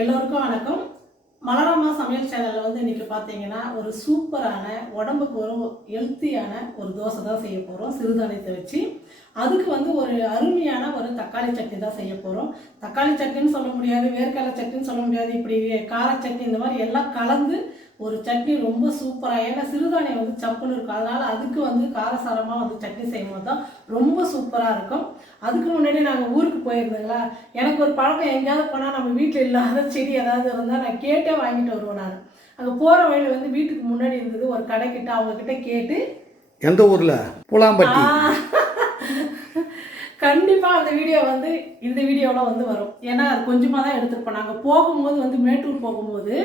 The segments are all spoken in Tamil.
எல்லோருக்கும் வணக்கம். மலரம்மா சமையல் சேனலில் வந்து இன்றைக்கி பார்த்தீங்கன்னா ஒரு சூப்பரான உடம்புக்கு ஒரு ஹெல்த்தியான ஒரு தோசை தான் செய்ய போகிறோம் சிறுதானியத்தை வச்சு. அதுக்கு வந்து ஒரு அருமையான ஒரு தக்காளி சட்னி தான் செய்ய போகிறோம். தக்காளி சட்னின்னு சொல்ல முடியாது, வேர்க்கடலை சட்னின்னு சொல்ல முடியாது, இப்படி கார சட்னி இந்த மாதிரி எல்லாம் கலந்து ஒரு சட்னி ரொம்ப சூப்பராக. ஏன்னா சிறுதானியம் வந்து சப்புன்னு இருக்கும், அதனால் அதுக்கு வந்து காரசாரமாக வந்து சட்னி செய்யும்போது தான் ரொம்ப சூப்பராக இருக்கும். அதுக்கு முன்னாடி நாங்கள் ஊருக்கு போயிருந்தோங்களா, எனக்கு ஒரு பழக்கம், எங்கேயாவது போனால் நம்ம வீட்டில் இல்லாத செடி ஏதாவது இருந்தால் நான் கேட்டே வாங்கிட்டு வருவேன். நான் அங்கே போகிற வழியில் வந்து வீட்டுக்கு முன்னாடி இருந்தது ஒரு கடைக்கிட்ட, அவங்கக்கிட்ட கேட்டு. எந்த ஊரில்? பூலாம்பட்டி. கண்டிப்பாக அந்த வீடியோ வந்து இந்த வீடியோவில் வந்து வரும். ஏன்னா அது கொஞ்சமாக தான் எடுத்துருப்போம். நாங்கள் போகும்போது வந்து மேட்டூர் போகும்போது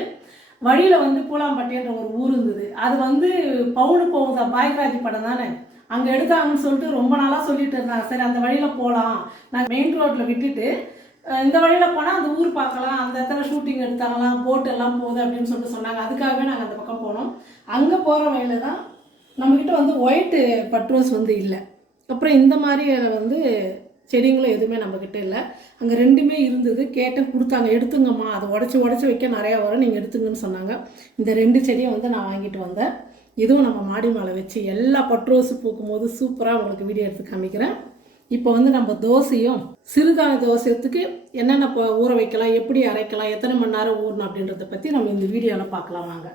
வழியில் வந்து பூலாம்பட்டின்ற ஒரு ஊர் இருந்தது. அது வந்து பவுனு போகுதா பாய்ராஜ் படம் தானே, அங்கே எடுத்தாங்கன்னு சொல்லிட்டு ரொம்ப நாளாக சொல்லிட்டு இருந்தாங்க. சரி அந்த வழியில் போகலாம், நாங்கள் மெயின் ரோட்டில் விட்டுட்டு இந்த வழியில் போனால் அந்த ஊர் பார்க்கலாம், அந்த இடத்துல ஷூட்டிங் எடுத்தாங்களாம், போட்டு எல்லாம் போகுது அப்படின்னு சொல்லிட்டு சொன்னாங்க. அதுக்காகவே நாங்கள் அந்த பக்கம் போனோம். அங்கே போகிற வழியில் தான் நம்மக்கிட்ட வந்து ஒயிட்டு பட்ரோஸ் வந்து இல்லை. அப்புறம் இந்த மாதிரி வந்து செடிங்களும் எதுவுமே நம்மக்கிட்ட இல்லை. அங்கே ரெண்டுமே இருந்தது, கேட்டேன், கொடுத்தாங்க. எடுத்துங்கம்மா, அதை உடச்சி வைக்க நிறையா வரும், நீங்கள் எடுத்துங்கன்னு சொன்னாங்க. இந்த ரெண்டு செடியை வந்து நான் வாங்கிட்டு வந்தேன். இதுவும் நம்ம மாடி மேலே வச்சு எல்லா பட்ரோஸு பூக்கும் போது சூப்பராக உங்களுக்கு வீடியோ எடுத்து காமிக்கிறேன். இப்போ வந்து நம்ம தோசையும் சிறுதானிய தோசையத்துக்கு என்னென்ன ஊற வைக்கலாம், எப்படி அரைக்கலாம், எத்தனை மணி நேரம் ஊறணும் அப்படின்றத பற்றி நம்ம இந்த வீடியோவில் பார்க்கலாம். வாங்க.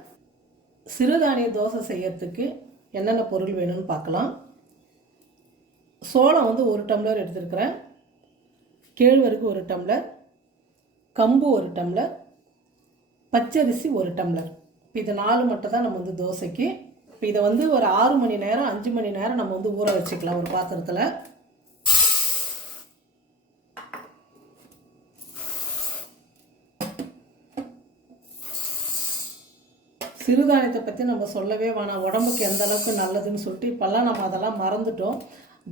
சிறுதானிய தோசை செய்யறதுக்கு என்னென்ன பொருள் வேணும்னு பார்க்கலாம். சோளம் வந்து 1 டம்ளர் எடுத்துருக்கிறேன், கேழ்வரகு 1 டம்ளர், கம்பு 1 டம்ளர், பச்சரிசி 1 டம்ளர். இப்போ இது 4 மட்டும் தான் நம்ம வந்து தோசைக்கு. இப்போ இதை வந்து ஒரு 6 மணி நேரம் 5 மணி நேரம் நம்ம வந்து ஊற வச்சுக்கலாம் ஒரு பாத்திரத்தில். சிறுதானியத்தை பற்றி நம்ம சொல்லவே வேணாம், உடம்புக்கு எந்த அளவுக்கு நல்லதுன்னு சொல்லிட்டு இப்போல்லாம் நம்ம அதெல்லாம் மறந்துட்டோம்.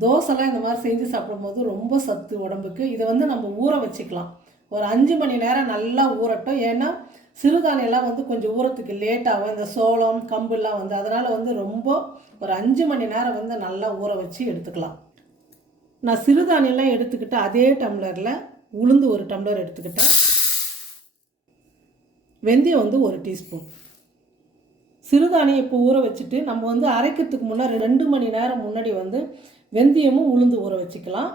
தோசைலாம் இந்த மாதிரி செஞ்சு சாப்பிடும்போது ரொம்ப சத்து உடம்புக்கு. இதை வந்து நம்ம ஊற வச்சுக்கலாம் ஒரு 5 மணி நேரம் நல்லா ஊறட்டும். ஏன்னா சிறுதானியெல்லாம் வந்து கொஞ்சம் ஊறத்துக்கு லேட் ஆகும், இந்த சோளம் கம்புலாம் வந்து. அதனால் வந்து ரொம்ப ஒரு 5 மணி நேரம் வந்து நல்லா ஊற வச்சு எடுத்துக்கலாம். நான் சிறுதானியெல்லாம் எடுத்துக்கிட்டு அதே டம்ளரில் உளுந்து 1 டம்ளர் எடுத்துக்கிட்டேன், வெந்தயம் வந்து 1 டீஸ்பூன். சிறுதானியம் இப்போ ஊற வச்சுட்டு நம்ம வந்து அரைக்கிறதுக்கு முன்னாடி 2 மணி நேரம் முன்னாடி வந்து வெந்தயமும் உளுந்து ஊற வச்சுக்கலாம்.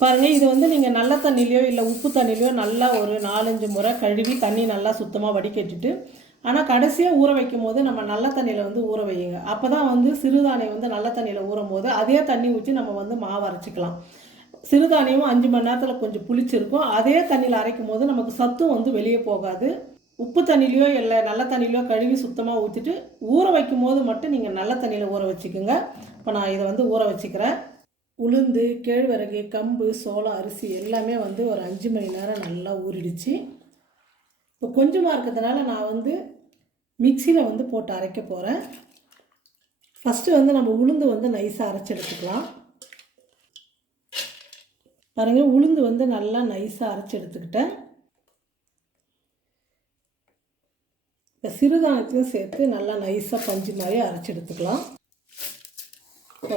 பாருங்கள், இது வந்து நீங்கள் நல்ல தண்ணிலையோ இல்லை உப்பு தண்ணிலையோ நல்லா ஒரு 4-5 முறை கழுவி தண்ணி நல்லா சுத்தமாக வடிகட்டிட்டு, ஆனால் கடைசியாக ஊற வைக்கும் போது நம்ம நல்ல தண்ணியில் வந்து ஊற வையுங்க. அப்போ தான் வந்து சிறுதானியம் வந்து நல்ல தண்ணியில் ஊறும் போது அதே தண்ணி ஊற்றி நம்ம வந்து மாவு அரைச்சிக்கலாம். சிறுதானியமும் 5 மணி நேரத்தில் கொஞ்சம் புளிச்சிருக்கும். அதே தண்ணியில் அரைக்கும் போது நமக்கு சத்தும் வந்து வெளியே போகாது. உப்பு தண்ணிலையோ இல்லை நல்ல தண்ணிலையோ கழுவி சுத்தமாக ஊற்றிட்டு ஊற வைக்கும் போது மட்டும் நீங்கள் நல்ல தண்ணியில் ஊற வச்சுக்கோங்க. இப்போ நான் இதை வந்து ஊற வச்சுக்கிறேன். உளுந்து, கேழ்வரகு, கம்பு, சோளம், அரிசி எல்லாமே வந்து ஒரு 5 மணி நேரம் நல்லா ஊறிடுச்சு. இப்போ கொஞ்சமாக இருக்கிறதுனால நான் வந்து மிக்சியில் வந்து போட்டு அரைக்க போகிறேன். ஃபஸ்ட்டு வந்து நம்ம உளுந்து வந்து நைஸாக அரைச்சி எடுத்துக்கலாம். பாருங்கள், உளுந்து வந்து நல்லா நைஸாக அரைச்சி எடுத்துக்கிட்டேன். இப்போ சிறுதானியத்தையும் சேர்த்து நல்லா நைஸாக பஞ்சு மாதிரி அரைச்சி எடுத்துக்கலாம்.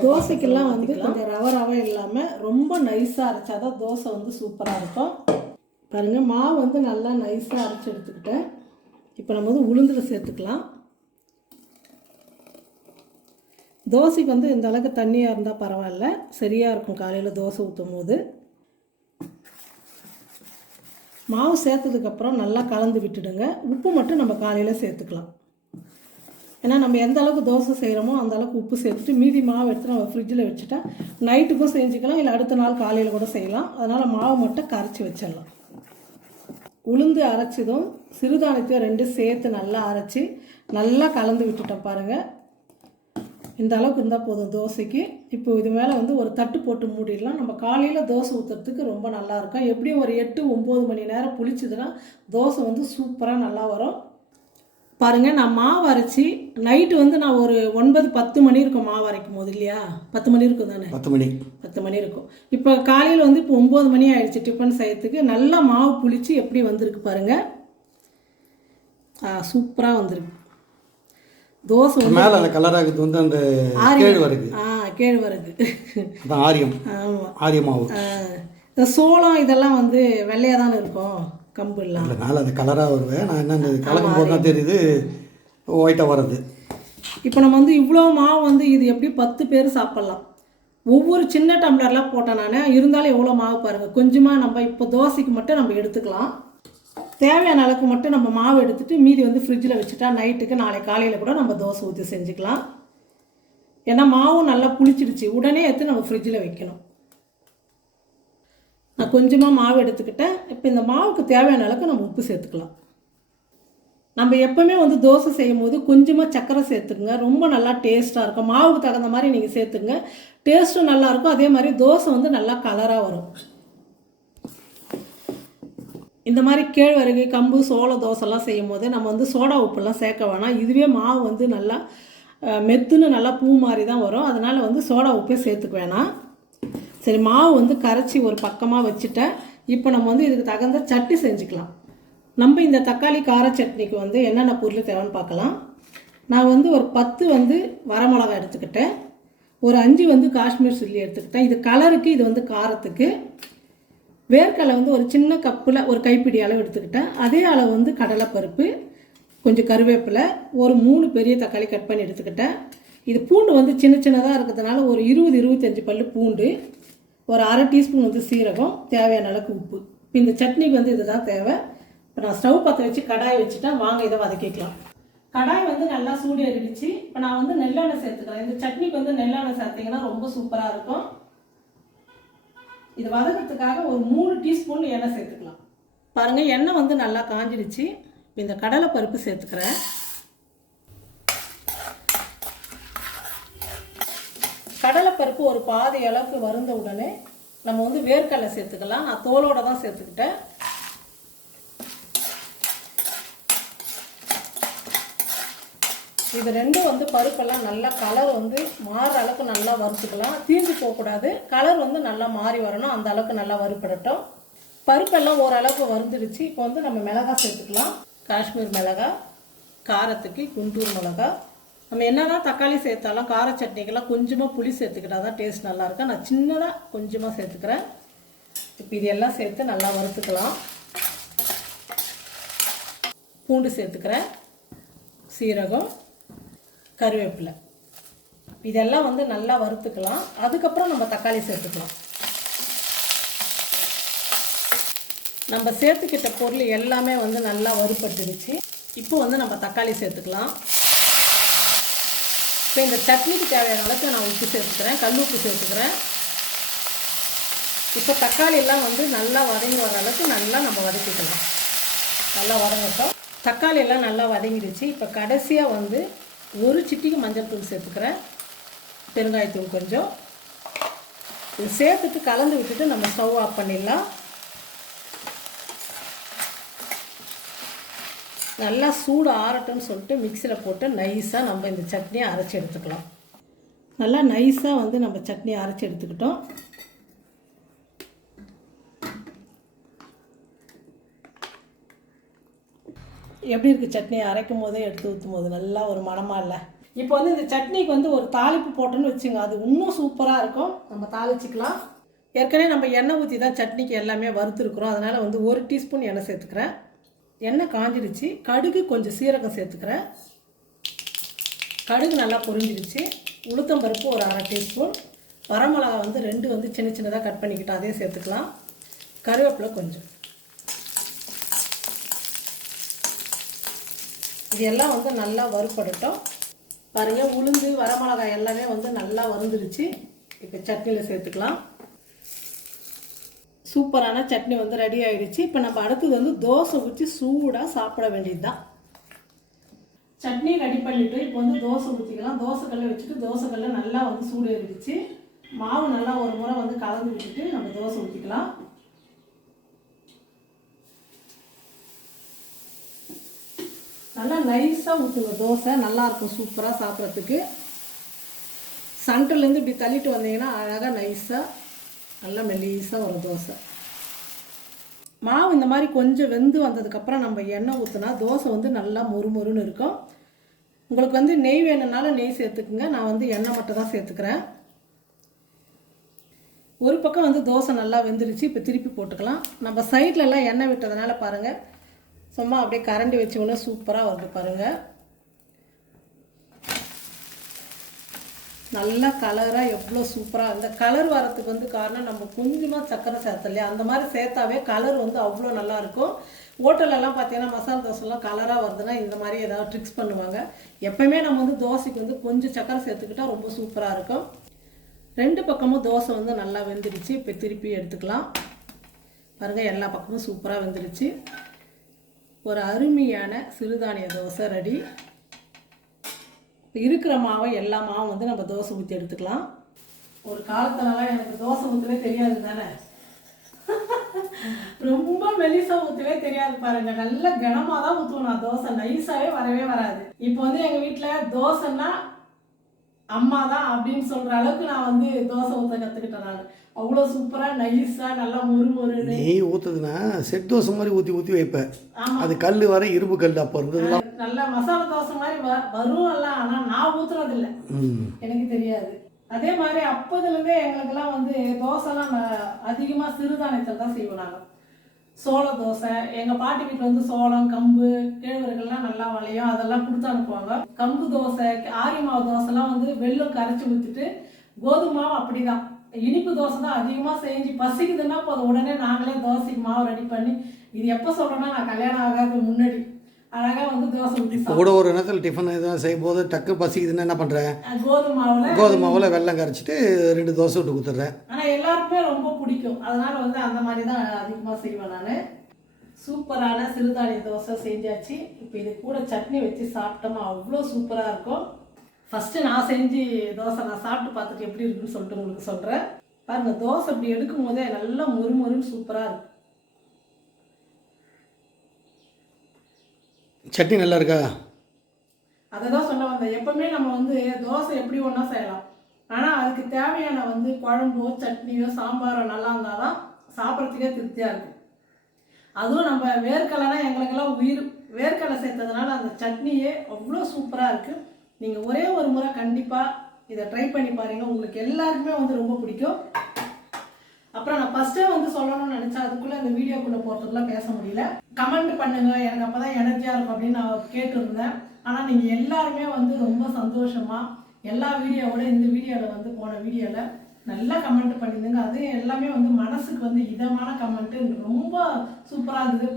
தோசைக்கெல்லாம் வந்து கொஞ்சம் ரவை இல்லாமல் ரொம்ப நைஸாக அரைச்சாதான் தோசை வந்து சூப்பராக இருக்கும். பாருங்கள், மாவு வந்து நல்லா நைஸாக அரைச்சி எடுத்துக்கிட்டேன். இப்போ நம்ம வந்து உளுந்தில் சேர்த்துக்கலாம். தோசைக்கு வந்து இந்த அளவுக்கு தண்ணியாக இருந்தால் பரவாயில்ல, சரியாக இருக்கும் காலையில் தோசை ஊற்றும் போது. மாவு சேர்த்ததுக்கப்புறம் நல்லா கலந்து விட்டுடுங்க. உப்பு மட்டும் நம்ம காலையில் சேர்த்துக்கலாம். ஏன்னா நம்ம எந்த அளவுக்கு தோசை செய்கிறோமோ அந்த அளவுக்கு உப்பு சேர்த்துட்டு மீதி மாவு எடுத்து நம்ம ஃப்ரிட்ஜில் வச்சுட்டா நைட்டுக்கும் செஞ்சுக்கலாம், இல்லை அடுத்த நாள் காலையில் கூட செய்யலாம். அதனால் மாவு மட்டும் கரைச்சி வச்சிடலாம். உளுந்து அரைச்சதும் சிறுதானியத்தையும் 2 சேர்த்து நல்லா அரைச்சி நல்லா கலந்து விட்டுட்டோம். பாருங்கள், இந்த அளவுக்கு இருந்தால் போதும் தோசைக்கு. இப்போ இது மேலே வந்து ஒரு தட்டு போட்டு மூடிடலாம். நம்ம காலையில் தோசை ஊற்றுறதுக்கு ரொம்ப நல்லாயிருக்கும். எப்படியும் ஒரு 8-9 மணி நேரம் புளிச்சுதுன்னா தோசை வந்து சூப்பராக நல்லா வரும். பாருங்கள், நான் மாவு அரைச்சி நைட்டு வந்து நான் ஒரு 9-10 மணி இருக்கும் மாவு அரைக்கும் போது, இல்லையா? 10 மணி இருக்கும் தானே? 10 மணி இருக்கும். இப்போ காலையில் வந்து இப்போ 9 மணி ஆயிடுச்சு டிஃபன் செய்யறதுக்கு. நல்லா மாவு புளிச்சு எப்படி வந்திருக்கு பாருங்கள், சூப்பராக வந்திருக்கு தோசை. மேலே அந்த கலராக வந்து அந்த கேழ்வரகு. கேழ்வரகு ஆரியம். ஆமாம், ஆரியமாவு. இந்த சோளம் இதெல்லாம் வந்து வெள்ளையாக தானே இருக்கும். கம்பு இல்லாமல். இல்லை நாள் அது கலராக வருவேன், நான் என்ன கலக்கும் போது தான் தெரியுது ஒயிட்டாக வர்றது. இப்போ நம்ம வந்து இவ்வளோ மாவு வந்து இது எப்படி 10 பேர் சாப்பிட்லாம். ஒவ்வொரு சின்ன டம்ளர்லாம் போட்டேன் நான், இருந்தாலும் எவ்வளோ மாவு பாருங்கள். கொஞ்சமாக நம்ம இப்போ தோசைக்கு மட்டும் நம்ம எடுத்துக்கலாம். தேவையான அளவுக்கு மட்டும் நம்ம மாவு எடுத்துகிட்டு மீதி வந்து ஃப்ரிட்ஜில் வச்சுட்டா நைட்டுக்கு நாளைக்கு காலையில் கூட நம்ம தோசை ஊற்றி செஞ்சுக்கலாம். ஏன்னா மாவும் நல்லா புளிச்சிடுச்சு, உடனே எடுத்து நம்ம ஃப்ரிட்ஜில் வைக்கணும். நான் கொஞ்சமாக மாவு எடுத்துக்கிட்டேன். இப்போ இந்த மாவுக்கு தேவையான அளவுக்கு நம்ம உப்பு சேர்த்துக்கலாம். நம்ம எப்போவுமே வந்து தோசை செய்யும் போது கொஞ்சமாக சர்க்கரை சேர்த்துக்குங்க, ரொம்ப நல்லா டேஸ்ட்டாக இருக்கும். மாவுக்கு தகுந்த மாதிரி நீங்கள் சேர்த்துங்க, டேஸ்ட்டும் நல்லாயிருக்கும். அதே மாதிரி தோசை வந்து நல்லா கலராக வரும். இந்த மாதிரி கேழ்வரகு கம்பு சோள தோசைலாம் செய்யும் போது நம்ம வந்து சோடா உப்புலாம் சேர்க்க வேணாம். இதுவே மாவு வந்து நல்லா மெத்துன்னு நல்லா பூ மாதிரி தான் வரும். அதனால் வந்து சோடா உப்பே சேர்த்துக்க வேணாம். சரி, மாவு வந்து கரைச்சி ஒரு பக்கமாக வச்சுட்டேன். இப்போ நம்ம வந்து இதுக்கு தகுந்த சட்னி செஞ்சுக்கலாம். நம்ம இந்த தக்காளி கார சட்னிக்கு வந்து என்னென்ன பொருள் தேவைன்னு பார்க்கலாம். நான் வந்து ஒரு 10 வந்து வரமிளகாய் எடுத்துக்கிட்டேன், ஒரு 5 வந்து காஷ்மீர் சில்லி எடுத்துக்கிட்டேன். இது கலருக்கு, இது வந்து காரத்துக்கு. வேர்க்கடலை வந்து ஒரு சின்ன கப்பில் ஒரு கைப்பிடி அளவு எடுத்துக்கிட்டேன். அதே அளவு வந்து கடலைப்பருப்பு, கொஞ்சம் கருவேப்பிலை, ஒரு 3 பெரிய தக்காளி கட் பண்ணி எடுத்துக்கிட்டேன். இது பூண்டு வந்து சின்ன சின்னதாக இருக்கிறதுனால ஒரு 20-25 பல்லு பூண்டு, ஒரு 1/2 டீஸ்பூன் வந்து சீரகம், தேவையான அளவுக்கு உப்பு. இப்போ இந்த சட்னிக்கு வந்து இதுதான் தேவை. இப்போ நான் ஸ்டவ் பற்ற வச்சு கடாயை வச்சுட்டேன். வாங்க இதை வதக்கிக்கலாம். கடாய் வந்து நல்லா சூடு ஏறிடுச்சு. இப்போ நான் வந்து நெல்லெண்ணெய் சேர்த்துக்கிறேன். இந்த சட்னிக்கு வந்து நெல்லெண்ணெய் சேர்த்திங்கன்னா ரொம்ப சூப்பராக இருக்கும். இது வதக்கிறதுக்காக ஒரு 3 டீஸ்பூன் எண்ணெய் சேர்த்துக்கலாம். பாருங்கள், எண்ணெய் வந்து நல்லா காஞ்சிடுச்சு. இந்த கடலை பருப்பு சேர்த்துக்கிறேன். கடலைப்பருப்பு ஒரு பாதி அளவுக்கு வறுந்த உடனே நம்ம வந்து வேர்க்கடலை சேர்த்துக்கலாம். நான் தோலோட தான் சேர்த்துக்கிட்டேன். இது ரெண்டும் வந்து பருப்பெல்லாம் நல்லா கலர் வந்து மாறுற அளவுக்கு நல்லா வறுத்துக்கலாம். தீர்ந்து போகக்கூடாது, கலர் வந்து நல்லா மாறி வரணும். அந்த அளவுக்கு நல்லா வறுப்படட்டும். பருப்பெல்லாம் ஓரளவுக்கு வறுந்துடுச்சு. இப்போ வந்து நம்ம மிளகாய் சேர்த்துக்கலாம். காஷ்மீர் மிளகாய், காரத்துக்கு குண்டூர் மிளகாய். நம்ம என்னதான் தக்காளி சேர்த்தாலும் கார சட்னிக்கெல்லாம் கொஞ்சமாக புளி சேர்த்துக்கிட்டா தான் டேஸ்ட் நல்லாயிருக்கும். நான் சின்னதாக கொஞ்சமாக சேர்த்துக்கிறேன். இப்போ இது எல்லாம் சேர்த்து நல்லா வறுத்துக்கலாம். பூண்டு சேர்த்துக்கிறேன், சீரகம், கருவேப்பிலை, இதெல்லாம் வந்து நல்லா வறுத்துக்கலாம். அதுக்கப்புறம் நம்ம தக்காளி சேர்த்துக்கலாம். நம்ம சேர்த்துக்கிட்ட பொருள் எல்லாமே வந்து நல்லா வறுபட்டுடுச்சு. இப்போ வந்து நம்ம தக்காளி சேர்த்துக்கலாம். இப்போ இந்த சட்னிக்கு தேவையான அளவுக்கு நான் உப்பு சேர்த்துக்கிறேன், கல் உப்பு சேர்த்துக்கிறேன். இப்போ தக்காளி எல்லாம் வந்து நல்லா வதங்கி வர அளவுக்கு நல்லா நம்ம வதக்கிக்கலாம். நல்லா வதங்கட்டும். தக்காளி எல்லாம் நல்லா வதங்கிடுச்சு. இப்போ கடைசியாக வந்து ஒரு சிட்டிக்கு மஞ்சள் தூள் சேர்த்துக்கிறேன், பெருங்காயத்தூள் கொஞ்சம். இது சேர்த்துட்டு கலந்து விட்டுட்டு நம்ம ஸ்டவ் ஆஃப் பண்ணிடலாம். நல்லா சூடு ஆறட்டும்னு சொல்லிட்டு மிக்சியில் போட்டு நைஸாக நம்ம இந்த சட்னியை அரைச்சி எடுத்துக்கலாம். நல்லா நைஸாக வந்து நம்ம சட்னியை அரைச்சி எடுத்துக்கிட்டோம். எப்படி இருக்குது சட்னியை அரைக்கும் போதே எடுத்து ஊற்றும் போது நல்லா ஒரு மணமாக இல்லை? இப்போ வந்து இந்த சட்னிக்கு வந்து ஒரு தாளிப்பு போட்டோன்னு வச்சுங்க, அது இன்னும் சூப்பராக இருக்கும். நம்ம தாளிச்சிக்கலாம். ஏற்கனவே நம்ம எண்ணெய் ஊற்றி தான் சட்னிக்கு எல்லாமே வறுத்துருக்குறோம். அதனால் வந்து 1 டீஸ்பூன் எண்ணெய் சேர்த்துக்கிறேன். எண்ணெய் காஞ்சிடுச்சு. கடுகு கொஞ்சம் சீரகம் சேர்த்துக்கிறேன். கடுகு நல்லா பொரிஞ்சிடுச்சு. உளுத்தம்பருப்பு ஒரு 1/2 டீஸ்பூன். வரமிளகா வந்து 2 வந்து சின்ன சின்னதாக கட் பண்ணிக்கிட்டு அதையும் சேர்த்துக்கலாம். கருவேப்பிலை கொஞ்சம். இது எல்லாம் வந்து நல்லா வறுப்படட்டும். பாருங்கள், உளுந்து வரமிளகாய் எல்லாமே வந்து நல்லா வறுந்துடுச்சு. இப்போ சட்னியில் சேர்த்துக்கலாம். சூப்பரான சட்னி வந்து ரெடி ஆகிடுச்சு. இப்போ நம்ம அடுத்தது வந்து தோசை ஊற்றி சூடாக சாப்பிட வேண்டியது தான். சட்னி ரெடி பண்ணிவிட்டு இப்போ வந்து தோசை ஊற்றிக்கலாம். தோசைக்கல்லை வச்சுட்டு தோசைக்கல்லை நல்லா வந்து சூடு ஏறிடுச்சு. மாவு நல்லா ஒரு முறை வந்து கலந்து விட்டுட்டு நம்ம தோசை ஊற்றிக்கலாம். நல்லா நைஸாக ஊற்றுங்க தோசை, நல்லாயிருக்கும் சூப்பராக சாப்பிட்றதுக்கு. சென்டர்லேருந்து இப்படி தள்ளிட்டு வந்தீங்கன்னா அழகாக நைஸாக நல்லா மெல்லீஸாக வரும் தோசை. மாவு இந்த மாதிரி கொஞ்சம் வெந்து வந்ததுக்கப்புறம் நம்ம எண்ணெய் ஊற்றினா தோசை வந்து நல்லா மொறுமொறுன்னு இருக்கும். உங்களுக்கு வந்து நெய் வேணும்னாலும் நெய் சேர்த்துக்குங்க. நான் வந்து எண்ணெய் மட்டும் தான் சேர்த்துக்கிறேன். ஒரு பக்கம் வந்து தோசை நல்லா வெந்துருச்சு. இப்போ திருப்பி போட்டுக்கலாம். நம்ம சைட்லலாம் எண்ணெய் விட்டதுனால பாருங்கள், சும்மா அப்படியே கரண்டி வச்சோன்னா சூப்பராக வருது பாருங்கள். நல்லா கலராக எவ்வளோ சூப்பராக. இந்த கலர் வரத்துக்கு வந்து காரணம் நம்ம கொஞ்சமாக சக்கரை சேர்த்தோம் இல்லையா, அந்த மாதிரி சேர்த்தாவே கலர் வந்து அவ்வளோ நல்லாயிருக்கும். ஹோட்டலெல்லாம் பார்த்தீங்கன்னா மசாலா தோசைலாம் கலராக வருதுன்னா இந்த மாதிரி ஏதாவது ட்ரிக்ஸ் பண்ணுவாங்க. எப்போயுமே நம்ம வந்து தோசைக்கு வந்து கொஞ்சம் சக்கரை சேர்த்துக்கிட்டால் ரொம்ப சூப்பராக இருக்கும். 2 பக்கமும் தோசை வந்து நல்லா வெந்துடுச்சு. இப்போ திருப்பி எடுத்துக்கலாம். பாருங்கள், எல்லா பக்கமும் சூப்பராக வெந்துடுச்சு. ஒரு அருமையான சிறுதானிய தோசை ரெடி. இருக்கிற மாவை எல்லா மாவும் வந்து நம்ம தோசை ஊற்றி எடுத்துக்கலாம். ஒரு காலத்துலலாம் எனக்கு தோசை ஊற்றவே தெரியாது தானே, ரொம்ப மெலிசா ஊற்றவே தெரியாது பாருங்க. நல்ல கனமாக தான் ஊற்றுவோம். நான் தோசை நைஸாகவே வரவே வராது. இப்போ வந்து எங்கள் வீட்டில் தோசைன்னா அம்மா தான் அப்படின்னு சொல்கிற அளவுக்கு நான் வந்து தோசை ஊற்ற கற்றுக்கிட்டேன். நான் அவ்வளோ சூப்பராக நைஸாக நல்லா முறுமுறு. நீ ஊற்றுதுன்னா செட் தோசை மாதிரி ஊற்றி ஊற்றி வைப்பேன். அது கல் வர இரும்பு கல் அப்போ இருந்ததுலாம் நல்ல மசாலா தோசை மாதிரி வரும் எல்லாம். ஆனால் நான் ஊற்றுறதில்லை, எனக்கு தெரியாது. அதே மாதிரி அப்போதுலேருந்தே எங்களுக்கெல்லாம் வந்து தோசைலாம் அதிகமாக சிறுதானியத்தில் தான் செய்வோம். நாங்கள் சோள தோசை, எங்கள் பாட்டி வீட்டில் வந்து சோளம், கம்பு, கேழ்வரகுலாம் நல்லா விளையும், அதெல்லாம் கொடுத்து அனுப்புவாங்க. கம்பு தோசை, ஆரி மாவு தோசைலாம் வந்து வெல்லம் கரைச்சி ஊற்றிட்டு, கோதுமை மாவு அப்படிதான். இனிப்பு தோசை தான் அதிகமாக செஞ்சு பசிக்குதுன்னா போதும் உடனே நாங்களே தோசைக்கு மாவு ரெடி பண்ணி, இது எப்போ சொல்கிறேன்னா நான் கல்யாணம் ஆகாத முன்னாடி அழகாக வந்து தோசை ஊற்றி கூட ஒரு நேரத்தில் டிஃபன் எதுவும் செய்யும் போது டக்கு பசிக்குதுன்னு என்ன பண்ணுறேன், கோதுமை மாவில் வெல்லம் கரைச்சிட்டு 2 தோசை விட்டு கொடுத்துட்றேன். ஆனால் எல்லாருக்குமே ரொம்ப பிடிக்கும், அதனால் வந்து அந்த மாதிரி தான் அதிகமாக செய்வேன் நான். சூப்பரான சிறுதானிய தோசை செஞ்சாச்சு. இப்போ இது கூட சட்னி வச்சு சாப்பிட்டோமா அவ்வளோ சூப்பராக இருக்கும். ஃபஸ்ட்டு நான் செஞ்சு தோசை நான் சாப்பிட்டு பார்த்துட்டு எப்படி இருக்குன்னு சொல்லிட்டு உங்களுக்கு சொல்கிறேன். பாருங்கள், தோசை இப்படி எடுக்கும் போதே நல்லா முறுமுறுன்னு சூப்பராக இருக்கும். சட்னி நல்லா இருக்கா? அதை தான் சொல்ல வந்தேன். எப்பவுமே நம்ம வந்து தோசை எப்படி ஒன்றா செய்யலாம், ஆனால் அதுக்கு தேவையான வந்து குழம்போ சட்னியோ சாம்பாரோ நல்லா இருந்தால் தான் சாப்பிட்றதுக்கே திருப்தியாக இருக்கும். அதுவும் நம்ம வேர்க்கடலைனா எங்களுக்கெல்லாம் உயிர். வேர்க்கடலை சேர்த்ததுனால அந்த சட்னியே அவ்வளோ சூப்பராக இருக்குது. நீங்கள் ஒரே ஒரு முறை கண்டிப்பாக இதை ட்ரை பண்ணி பாருங்கள், உங்களுக்கு எல்லாருக்குமே வந்து ரொம்ப பிடிக்கும். அப்புறம் நான் ஃபஸ்ட்டே வந்து சொல்லணும்னு நினச்சேன், அதுக்குள்ளே அந்த வீடியோக்குள்ளே போகிறதுக்குலாம் பேச முடியல. கமெண்ட் பண்ணுங்கள், எனக்கு அப்போ தான் எனர்ஜியாக இருக்கும் அப்படின்னு நான் கேட்டுருந்தேன். ஆனால் நீங்கள் எல்லாருமே வந்து ரொம்ப சந்தோஷமாக எல்லா வீடியோவோட இந்த வீடியோவில் வந்து போன வீடியோவில் நல்லா கமெண்ட் பண்ணியிருந்தீங்க. அது எல்லாமே வந்து மனசுக்கு வந்து இதமான கமெண்ட்டு, ரொம்ப சூப்பராக இருந்தது.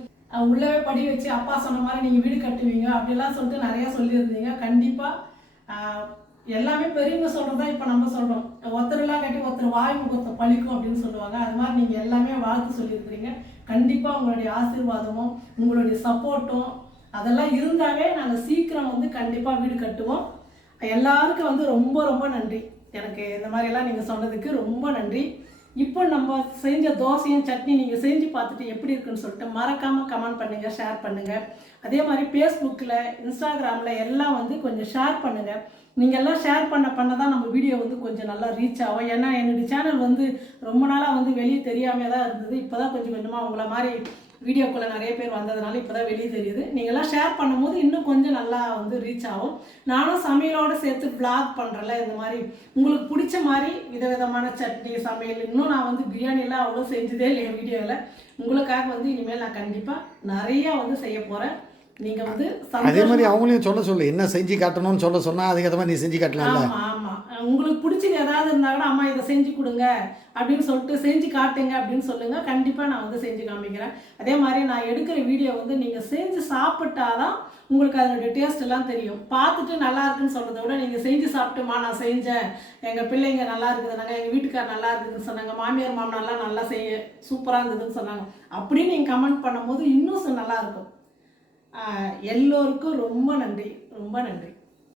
உள்ளவே படி வச்சு அப்பா சொன்ன மாதிரி நீங்கள் வீடு கட்டுவீங்க அப்படிலாம் சொல்லிட்டு நிறையா சொல்லியிருந்தீங்க. கண்டிப்பாக எல்லாமே பெரியவங்க சொல்கிறது தான் இப்போ நம்ம சொல்கிறோம். ஒருத்தரெல்லாம் கட்டி ஒருத்தர் வாய் முகத்தை பழிக்கும் அப்படின்னு சொல்லுவாங்க. அது மாதிரி நீங்கள் எல்லாமே வாழ்த்து சொல்லியிருக்கிறீங்க. கண்டிப்பாக உங்களுடைய ஆசீர்வாதமும் உங்களுடைய சப்போர்ட்டும் அதெல்லாம் இருந்தாவே நாங்கள் சீக்கிரம் வந்து கண்டிப்பாக வீடு கட்டுவோம். எல்லாருக்கும் வந்து ரொம்ப ரொம்ப நன்றி. எனக்கு இந்த மாதிரியெல்லாம் நீங்கள் சொன்னதுக்கு ரொம்ப நன்றி. இப்போ நம்ம செஞ்ச தோசையும் சட்னி நீங்கள் செஞ்சு பார்த்துட்டு எப்படி இருக்குன்னு சொல்லிட்டு மறக்காமல் கமெண்ட் பண்ணுங்கள், ஷேர் பண்ணுங்கள். அதே மாதிரி ஃபேஸ்புக்கில், இன்ஸ்டாகிராமில் எல்லாம் வந்து கொஞ்சம் ஷேர் பண்ணுங்கள். நீங்கள் எல்லாம் ஷேர் பண்ண தான் நம்ம வீடியோ வந்து கொஞ்சம் நல்லா ரீச் ஆகும். ஏன்னா என்னுடைய சேனல் வந்து ரொம்ப நாளாக வந்து வெளியே தெரியாமல் தான் இருந்தது. இப்போ தான் கொஞ்சம் கொஞ்சமாக அவங்கள மாதிரி வீடியோக்குள்ளே நிறைய பேர் வந்ததுனால இப்போ தான் வெளியே தெரியுது. நீங்கள்லாம் ஷேர் பண்ணும்போது இன்னும் கொஞ்சம் நல்லா வந்து ரீச் ஆகும். நானும் சமையலோடு சேர்த்து வ்ளாக் பண்ணுறேன்ல, இந்த மாதிரி உங்களுக்கு பிடிச்ச மாதிரி விதவிதமான சட்னி சமையல். இன்னும் நான் வந்து பிரியாணிலாம் அவ்வளோ செஞ்சதே இல்லை என் வீடியோவில். உங்களுக்காக வந்து இனிமேல் நான் கண்டிப்பாக நிறையா வந்து செய்ய போகிறேன். நீங்கள் வந்து அதே மாதிரி அவங்களையும் சொல்ல என்ன செஞ்சு காட்டணும்னு சொன்னால் அதுக்கேற்ற மாதிரி நீ செஞ்சு காட்டலாம்ல. ஆமாம் ஆமாம், உங்களுக்கு பிடிச்சது ஏதாவது இருந்தால் கூட அம்மா இதை செஞ்சு கொடுங்க அப்படின்னு சொல்லிட்டு செஞ்சு காட்டுங்க அப்படின்னு சொல்லுங்கள். கண்டிப்பாக நான் வந்து செஞ்சு காமிக்கிறேன். அதே மாதிரி நான் எடுக்கிற வீடியோ வந்து நீங்கள் செஞ்சு சாப்பிட்டாதான் உங்களுக்கு அதனுடைய டேஸ்ட் எல்லாம் தெரியும். பார்த்துட்டு நல்லா இருக்குன்னு சொல்கிறத விட நீங்கள் செஞ்சு சாப்பிட்டுமா நான் செஞ்சேன், எங்கள் பிள்ளைங்க நல்லா இருக்குதுனாங்க, எங்கள் வீட்டுக்கார் நல்லா இருக்குதுன்னு சொன்னாங்க, மாமியார் மாமனார்லாம் நல்லா சூப்பராக இருந்ததுன்னு சொன்னாங்க அப்படின்னு நீங்கள் கமெண்ட் பண்ணும்போது இன்னும் நல்லாயிருக்கும். எல்லோருக்கும் ரொம்ப நன்றி, ரொம்ப நன்றி.